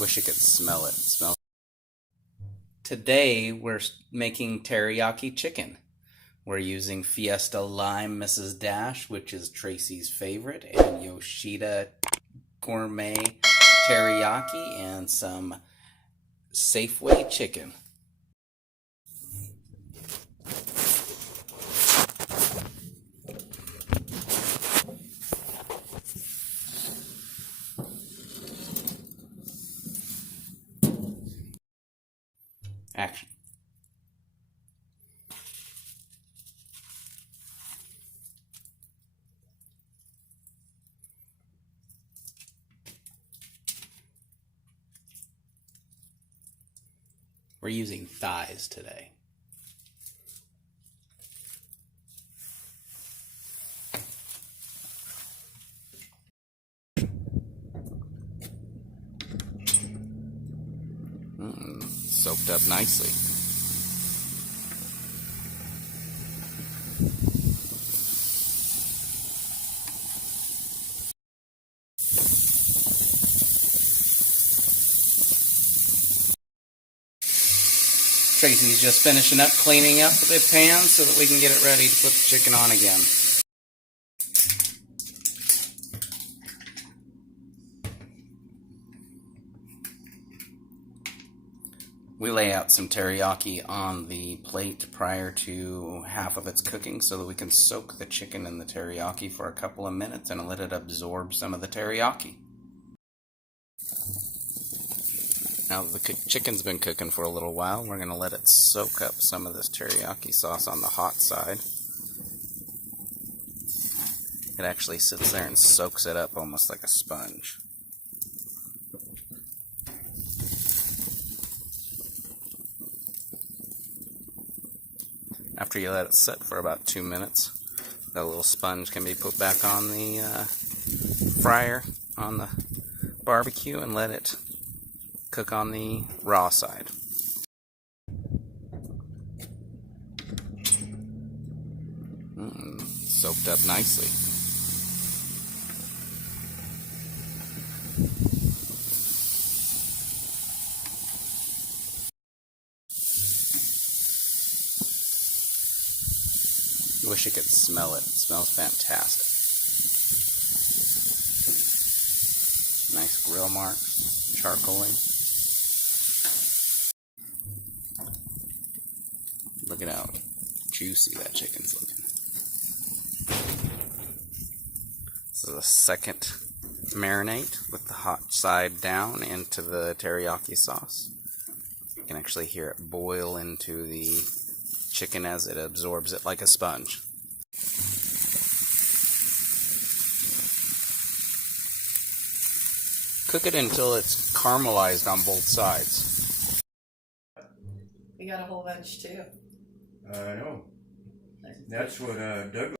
Wish you could smell it. Today we're making teriyaki chicken. We're using Fiesta Lime Mrs. Dash, which is Tracy's favorite, and Yoshida Gourmet Teriyaki, and some Safeway chicken. Action. We're using thighs today. Soaked up nicely. Tracy's just finishing up cleaning up the pan so that we can get it ready to put the chicken on again. We lay out some teriyaki on the plate prior to half of its cooking so that we can soak the chicken in the teriyaki for a couple of minutes and let it absorb some of the teriyaki. Now the chicken's been cooking for a little while. We're going to let it soak up some of this teriyaki sauce on the hot side. It actually sits there and soaks it up almost like a sponge. After you let it sit for about 2 minutes, that little sponge can be put back on the fryer on the barbecue and let it cook on the raw side. Soaked up nicely. Wish you could smell it. It smells fantastic. Nice grill marks, charcoaling. Look at how juicy that chicken's looking. This is a second marinade with the hot side down into the teriyaki sauce. You can actually hear it boil into the chicken as it absorbs it like a sponge. Cook it until it's caramelized on both sides. We got a whole bunch too. I know. That's what Doug